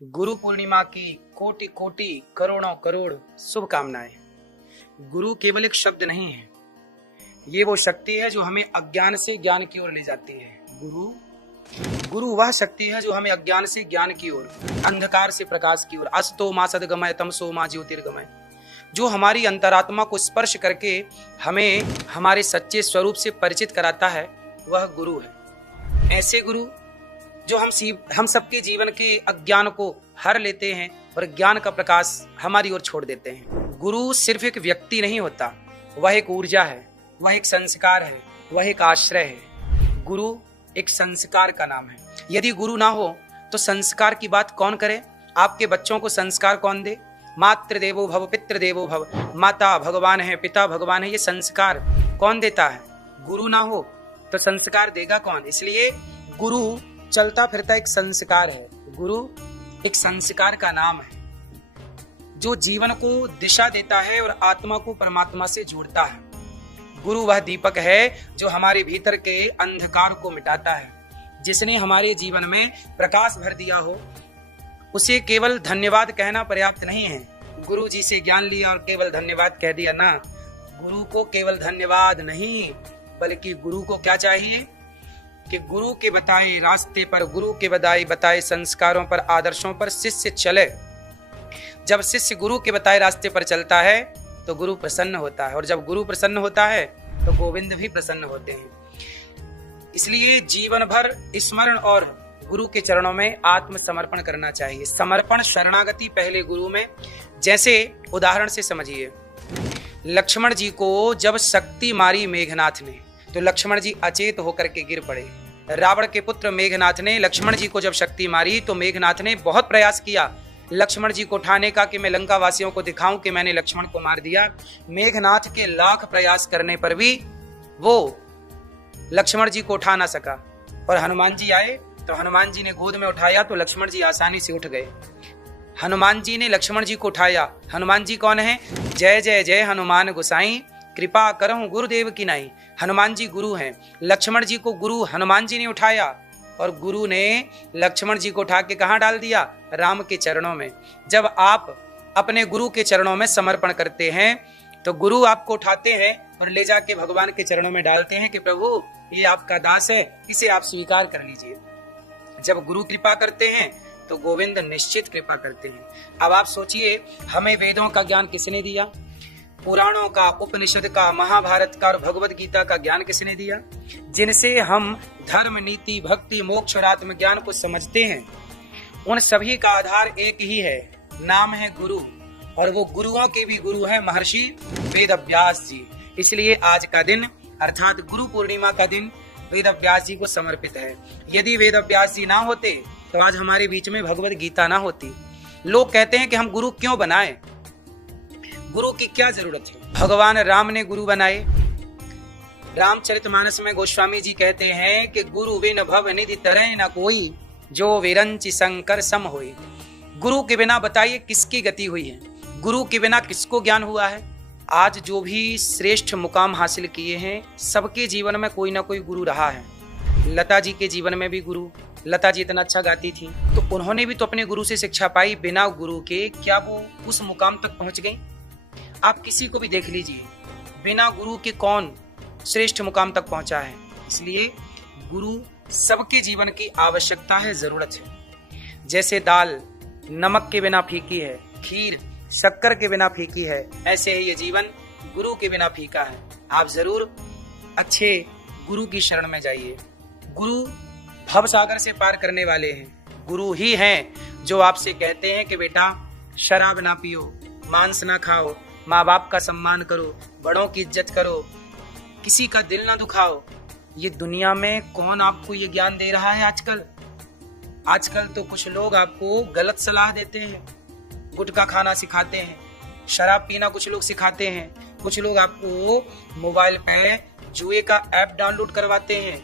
गुरु पूर्णिमा की कोटि कोटि करोड़ों करोड़ शुभकामनाएं। गुरु केवल एक शब्द नहीं है, ये वो शक्ति है जो हमें अज्ञान से ज्ञान की ओर ले जाती है। गुरु वह शक्ति है जो हमें अज्ञान से ज्ञान की ओर, अंधकार से प्रकाश की ओर, अस्तो मा सद्गमय तमसो मा ज्योतिर्गमय, जो हमारी अंतरात्मा को स्पर्श करके हमें हमारे सच्चे स्वरूप से परिचित कराता है, वह गुरु है। ऐसे गुरु जो हम सबके जीवन के अज्ञान को हर लेते हैं और ज्ञान का प्रकाश हमारी ओर छोड़ देते हैं। गुरु सिर्फ एक व्यक्ति नहीं होता, वह एक ऊर्जा है, वह एक संस्कार है, वह एक आश्रय है। गुरु एक संस्कार का नाम है। यदि गुरु ना हो तो संस्कार की बात कौन करे? आपके बच्चों को संस्कार कौन दे? मातृ देवो भव, पितृ देवो भव, माता भगवान है, पिता भगवान है, ये संस्कार कौन देता है? गुरु ना हो तो संस्कार देगा कौन? इसलिए गुरु चलता फिरता एक संस्कार है। गुरु एक संस्कार का नाम है जो जीवन को दिशा देता है और आत्मा को परमात्मा से जोड़ता है। गुरु वह दीपक है जो हमारे भीतर के अंधकार को मिटाता है। जिसने हमारे जीवन में प्रकाश भर दिया हो, उसे केवल धन्यवाद कहना पर्याप्त नहीं है। गुरु जी से ज्ञान लिया और केवल धन्यवाद कह दिया ना, गुरु को केवल धन्यवाद नहीं, बल्कि गुरु को क्या चाहिए कि गुरु के बताए रास्ते पर, गुरु के बताए संस्कारों पर, आदर्शों पर शिष्य चले। जब शिष्य गुरु के बताए रास्ते पर चलता है तो गुरु प्रसन्न होता है, और जब गुरु प्रसन्न होता है तो गोविंद भी प्रसन्न होते हैं। इसलिए जीवन भर स्मरण और गुरु के चरणों में आत्मसमर्पण करना चाहिए। समर्पण, शरणागति पहले गुरु में। जैसे उदाहरण से समझिए, लक्ष्मण जी को जब शक्ति मारी मेघनाथ ने तो लक्ष्मण जी अचेत होकर के गिर पड़े। रावण के पुत्र मेघनाथ ने लक्ष्मण जी को जब शक्ति मारी तो मेघनाथ ने बहुत प्रयास किया लक्ष्मण जी को उठाने का, कि मैं लंका वासियों को दिखाऊं कि मैंने लक्ष्मण को मार दिया। मेघनाथ के लाख प्रयास करने पर भी वो लक्ष्मण जी को उठा ना सका, और हनुमान जी आए तो हनुमान जी ने गोद में उठाया तो लक्ष्मण जी आसानी से उठ गए। हनुमान जी ने लक्ष्मण जी को उठाया। हनुमान जी कौन है? जय जय जय हनुमान गोसाई, कृपा करहूं गुरुदेव की नाई। हनुमान जी गुरु हैं। लक्ष्मण जी को गुरु हनुमान जी ने उठाया, और गुरु ने लक्ष्मण जी को उठा के कहां डाल दिया? राम के चरणों में। जब आप अपने गुरु के चरणों में समर्पण करते हैं तो गुरु आपको उठाते हैं और ले जाके भगवान के चरणों में डालते हैं कि प्रभु ये आपका दास है, इसे आप स्वीकार कर लीजिए। जब गुरु कृपा करते हैं तो गोविंद निश्चित कृपा करते हैं। अब आप सोचिए, हमें वेदों का ज्ञान किसने दिया? पुराणों का, उपनिषद का, महाभारत का और भगवद गीता का ज्ञान किसने दिया? जिनसे हम धर्म, नीति, भक्ति, मोक्ष और आत्मज्ञान को समझते हैं, उन सभी का आधार एक ही है, नाम है गुरु। और वो गुरुओं के भी गुरु हैं महर्षि वेद व्यास जी। इसलिए आज का दिन अर्थात गुरु पूर्णिमा का दिन वेद व्यास जी को समर्पित है। यदि वेद व्यास जी ना होते तो आज हमारे बीच में भगवद गीता ना होती। लोग कहते हैं कि हम गुरु क्यों बनाए, गुरु की क्या जरूरत है? भगवान राम ने गुरु बनाए। रामचरितमानस में गोस्वामी जी कहते हैं कि गुरु बिन भव निधि तरह न कोई, जो विरंचि शंकर सम होई। गुरु के बिना बताइए किसकी गति हुई है? गुरु के बिना किसको ज्ञान हुआ है? आज जो भी श्रेष्ठ मुकाम हासिल किए हैं, सबके जीवन में कोई ना कोई गुरु रहा है। लता जी के जीवन में भी गुरु, लता जी इतना अच्छा गाती थी तो उन्होंने भी तो अपने गुरु से शिक्षा पाई। बिना गुरु के क्या वो उस मुकाम तक पहुंच गई? आप किसी को भी देख लीजिए, बिना गुरु के कौन श्रेष्ठ मुकाम तक पहुंचा है। इसलिए गुरु सबके जीवन की आवश्यकता है, जरूरत है। जैसे दाल नमक के बिना फीकी है, खीर शक्कर के बिना फीकी है, ऐसे ही ये जीवन गुरु के बिना फीका है। आप जरूर अच्छे गुरु की शरण में जाइए। गुरु भव सागर से पार करने वाले हैं। गुरु ही हैं जो आपसे कहते हैं कि बेटा शराब ना पियो, मांस ना खाओ, माँ बाप का सम्मान करो, बड़ों की इज्जत करो, किसी का दिल ना दुखाओ। ये दुनिया में कौन आपको ये ज्ञान दे रहा है आजकल? आजकल तो कुछ लोग आपको गलत सलाह देते हैं, गुटखा खाना सिखाते हैं, शराब पीना कुछ लोग सिखाते हैं, कुछ लोग आपको मोबाइल पे जुए का ऐप डाउनलोड करवाते हैं।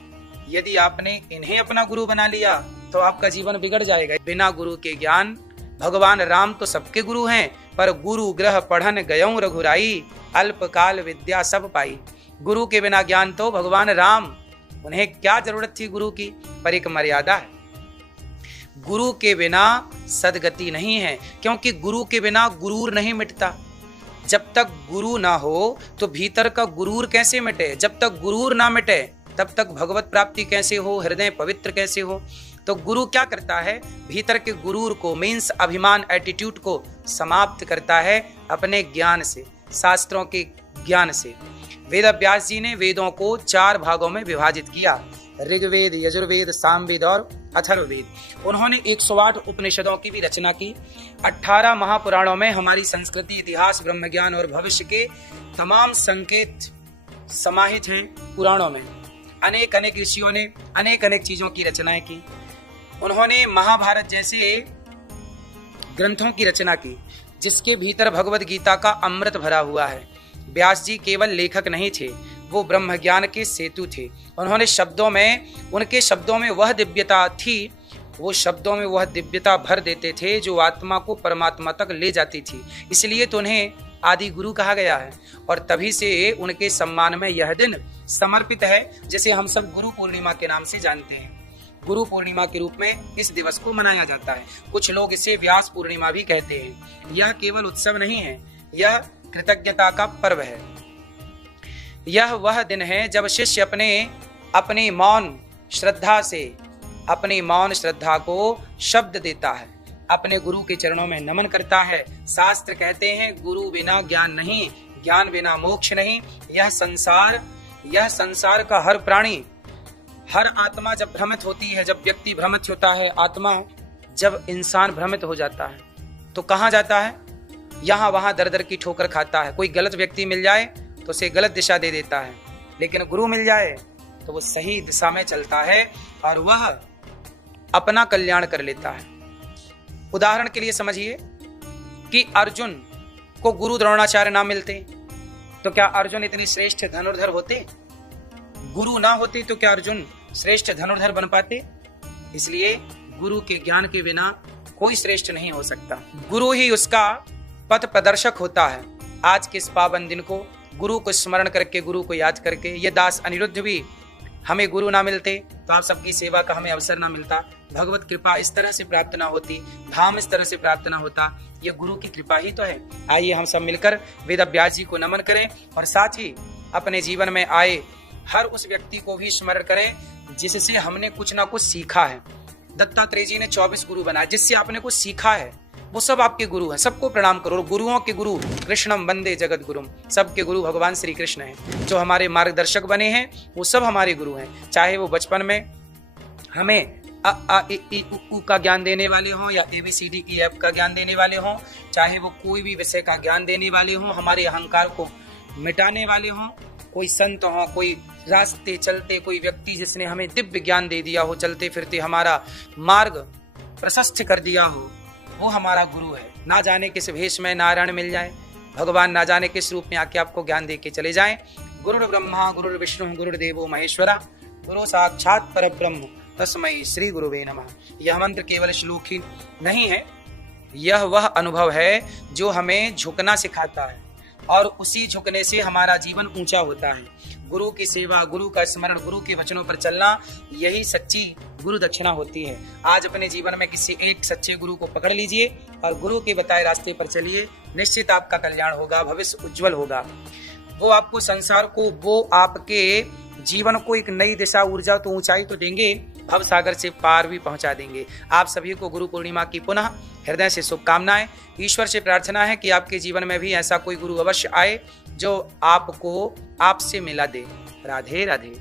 यदि आपने इन्हें अपना गुरु बना लिया तो आपका जीवन बिगड़ जाएगा। बिना गुरु के ज्ञान, भगवान राम तो सबके गुरु हैं, पर गुरु ग्रह पढ़न गयऊं रघुराई, अल्पकाल विद्या सब पाई। गुरु के बिना ज्ञान तो भगवान राम, उन्हें क्या जरूरत थी गुरु की? पर एक मर्यादा है। गुरु के बिना सदगति नहीं है, क्योंकि गुरु के बिना गुरूर नहीं मिटता। जब तक गुरु ना हो तो भीतर का गुरूर कैसे मिटे? जब तक गुरूर ना मिटे तब तक भगवत प्राप्ति कैसे हो, हृदय पवित्र कैसे हो? तो गुरु क्या करता है? भीतर के गुरूर को, मीन्स अभिमान, एटीट्यूड को समाप्त करता है अपने ज्ञान से, शास्त्रों के ज्ञान से। वेद व्यास जी ने वेदों को 4 भागों में विभाजित किया, ऋग्वेद, यजुर्वेद, सामवेद और अथर्ववेद। उन्होंने 108 उपनिषदों की भी रचना की। 18 महापुराणों में हमारी संस्कृति, इतिहास, ब्रह्म ज्ञान और भविष्य के तमाम संकेत समाहित हैं पुराणों में। अनेक अनेक ऋषियों ने अनेक अनेक चीजों की रचनाएं की। उन्होंने महाभारत जैसे ग्रंथों की रचना की, जिसके भीतर भगवद गीता का अमृत भरा हुआ है। व्यास जी केवल लेखक नहीं थे, वो ब्रह्म ज्ञान के सेतु थे। उन्होंने शब्दों में, उनके शब्दों में वह दिव्यता थी, वो शब्दों में वह दिव्यता भर देते थे जो आत्मा को परमात्मा तक ले जाती थी। इसलिए तो उन्हें आदि गुरु कहा गया है, और तभी से उनके सम्मान में यह दिन समर्पित है, जिसे हम सब गुरु पूर्णिमा के नाम से जानते हैं। गुरु पूर्णिमा के रूप में इस दिवस को मनाया जाता है। कुछ लोग इसे व्यास पूर्णिमा भी कहते हैं। यह केवल उत्सव नहीं है, यह कृतज्ञता का पर्व है। यह वह दिन है जब शिष्य अपनी मौन श्रद्धा को शब्द देता है, अपने गुरु के चरणों में नमन करता है। शास्त्र कहते हैं गुरु बिना ज्ञान नहीं, ज्ञान बिना मोक्ष नहीं। यह संसार का हर प्राणी, हर आत्मा जब भ्रमित होती है, जब व्यक्ति भ्रमित होता है, आत्मा जब इंसान भ्रमित हो जाता है तो कहाँ जाता है? यहाँ वहां दर दर की ठोकर खाता है। कोई गलत व्यक्ति मिल जाए तो उसे गलत दिशा दे देता है, लेकिन गुरु मिल जाए तो वो सही दिशा में चलता है और वह अपना कल्याण कर लेता है। उदाहरण के लिए समझिए कि अर्जुन को गुरु द्रोणाचार्य ना मिलते तो क्या अर्जुन इतने श्रेष्ठ धनुर्धर होते? गुरु ना होते तो क्या अर्जुन श्रेष्ठ धनुर्धर बन पाते? इसलिए गुरु के ज्ञान के बिना कोई श्रेष्ठ नहीं हो सकता। गुरु ही उसका पथ प्रदर्शक होता है। आज के इस पावन दिन को गुरु को स्मरण करके, गुरु को याद करके, ये दास अनिरुद्ध भी हमें गुरु ना मिलते तो आप सबकी सेवा का हमें अवसर ना मिलता, भगवत कृपा इस तरह से प्राप्त ना होती, धाम इस तरह से प्राप्त ना होता। ये गुरु की कृपा ही तो है। आइए हम सब मिलकर वेद व्यास जी को नमन करें और साथ ही अपने जीवन में आए हर उस व्यक्ति को भी स्मरण करें जिससे हमने कुछ ना कुछ सीखा है। दत्तात्रेय जी ने 24 गुरु बनाए, जिससे आपने कुछ सीखा है वो सब आपके गुरु हैं। सबको प्रणाम करो। गुरुओं के गुरु कृष्णम वंदे जगत गुरुम, सबके गुरु भगवान श्री कृष्ण हैं। जो हमारे मार्गदर्शक बने हैं वो सब हमारे गुरु हैं। चाहे वो बचपन में हमें अ आ इ ई उ ऊ का ज्ञान देने वाले हों या ABCDEF का ज्ञान देने वाले हों, चाहे वो कोई भी विषय का ज्ञान देने वाले हों, हमारे अहंकार को मिटाने वाले हों, कोई संत हो, कोई रास्ते चलते कोई व्यक्ति जिसने हमें दिव्य ज्ञान दे दिया हो, चलते फिरते हमारा मार्ग प्रशस्त कर दिया हो, वो हमारा गुरु है। ना जाने किस भेष में नारायण मिल जाए, भगवान ना जाने किस रूप में आके आपको ज्ञान दे के चले जाएं। गुरुर् ब्रह्मा गुरुर्विष्णु गुरुर्देवो महेश्वरा, गुरु साक्षात परब्रह्म तस्मै श्री गुरुवे नमः। यह मंत्र केवल श्लोक ही नहीं है, यह वह अनुभव है जो हमें झुकना सिखाता है और उसी झुकने से हमारा जीवन ऊंचा होता है। गुरु की सेवा, गुरु का स्मरण, गुरु के वचनों पर चलना, यही सच्ची गुरु दक्षिणा होती है। आज अपने जीवन में किसी एक सच्चे गुरु को पकड़ लीजिए और गुरु के बताए रास्ते पर चलिए, निश्चित आपका कल्याण होगा, भविष्य उज्जवल होगा। वो आपको संसार को, वो आपके जीवन को एक नई दिशा, ऊर्जा तो ऊंचाई तो देंगे, भव सागर से पार भी पहुंचा देंगे। आप सभी को गुरु पूर्णिमा की पुनः हृदय से शुभकामनाएं। ईश्वर से प्रार्थना है कि आपके जीवन में भी ऐसा कोई गुरु अवश्य आए जो आपको आपसे मिला दे। राधे राधे।